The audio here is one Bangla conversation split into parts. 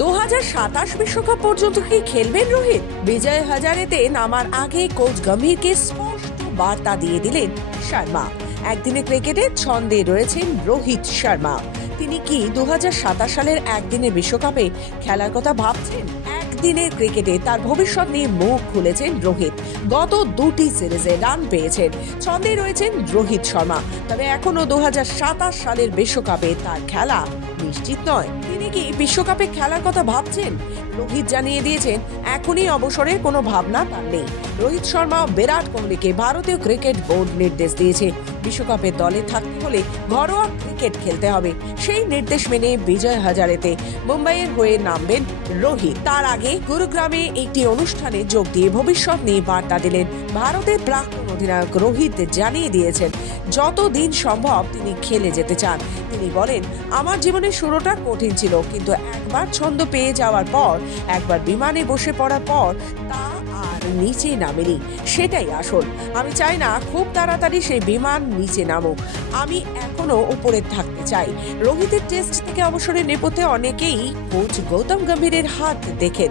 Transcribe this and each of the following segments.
2027 বিশ্বকাপ পর্যন্ত কি খেলবেন রোহিত? বিজয় হাজারেতে নামার আগে কোচ গম্ভীরকে স্পষ্ট বার্তা দিয়ে দিলেন শর্মা। একদিনে ক্রিকেটে ছন্দে রয়েছেন রোহিত শর্মা। তিনি কি 2027 সালের একদিনের বিশ্বকাপে খেলার কথা ভাবছেন? একদিনের ক্রিকেটে তার ভবিষ্যৎ নিয়ে মুখ খুলেছেন রোহিত। গত দুটি সিরিজে রান পেয়েছেন, ছন্দে রয়েছেন রোহিত শর্মা। তবে এখনো 2027 সালের বিশ্বকাপে তার খেলা নিশ্চিত নয়। তিনি কি বিশ্বকাপে খেলার কথা ভাবছেন? রোহিত জানিয়ে দিয়েছেন এখনই অবসরের কোনো ভাবনা তার নেই। রোহিত শর্মা ও বিরাট কোহলিকে ভারতীয় ক্রিকেট বোর্ড নির্দেশ দিয়েছে, বিশ্বকাপের দলে থাকতে হলে ঘরোয়া ক্রিকেট খেলতে হবে। সেই নির্দেশ মেনে বিজয় হাজারেতে মুম্বাইয়ের হয়ে নামবেন রোহিত। তার আগে গুরুগ্রামে একটি অনুষ্ঠানে যোগ দিয়ে ভবিষ্যৎ নিয়ে বার্তা দিলেন। ভারতের প্রাক্তন অধিনায়ক রোহিত জানিয়ে দিয়েছেন যতদিন সম্ভব তিনি খেলে যেতে চান। তিনি বলেন, আমার জীবনের শুরুটা কঠিন ছিল, কিন্তু একবার ছন্দ পেয়ে যাওয়ার পর, একবার বিমানে বসে পড়ার পর তা আর নিচে নামেনি। সেটাই আসল। আমি চাই না খুব তাড়াতাড়ি সেই বিমান নিচে নামুক, আমি এখনো উপরে থাকতে চাই। রোহিতের টেস্ট থেকে অবসরের নেপথ্যে অনেকেই কোচ গৌতম গম্ভীরের হাত দেখেন।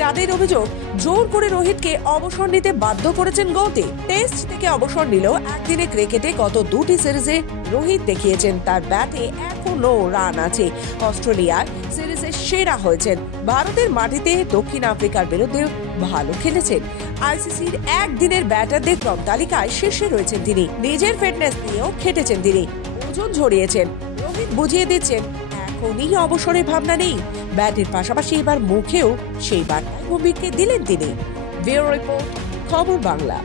তাদের অভিযোগ, জোর করে রোহিতকে অবসর নিতে বাধ্য করেছেন গৌতম। টেস্ট থেকে অবসর নিলেও একদিনে ক্রিকেটে গত দুটি সিরিজে রোহিত দেখিয়েছেন তার ব্যাটে এখনো রান আছে। অস্ট্রেলিয়ার সিরিজে সেরা হয়েছেন। ভারতের মাটিতে দক্ষিণ আফ্রিকার বিরুদ্ধে ভালো খেলেছেন। আইসিসির একদিনের ব্যাটারদের ক্রম তালিকায় শীর্ষে রয়েছেন তিনি। নিজের ফিটনেস নিয়েও খেটেছেন তিনি, ওজন ঝরিয়েছেন। রোহিত বুঝিয়ে দিচ্ছেন এখনই অবসরের ভাবনা নেই। ব্যাটের পাশাপাশি এবার মুখেও সেই বার্তায় গম্ভীরকে দিলেন তিনি। ব্যুরো রিপোর্ট, খবর বাংলা।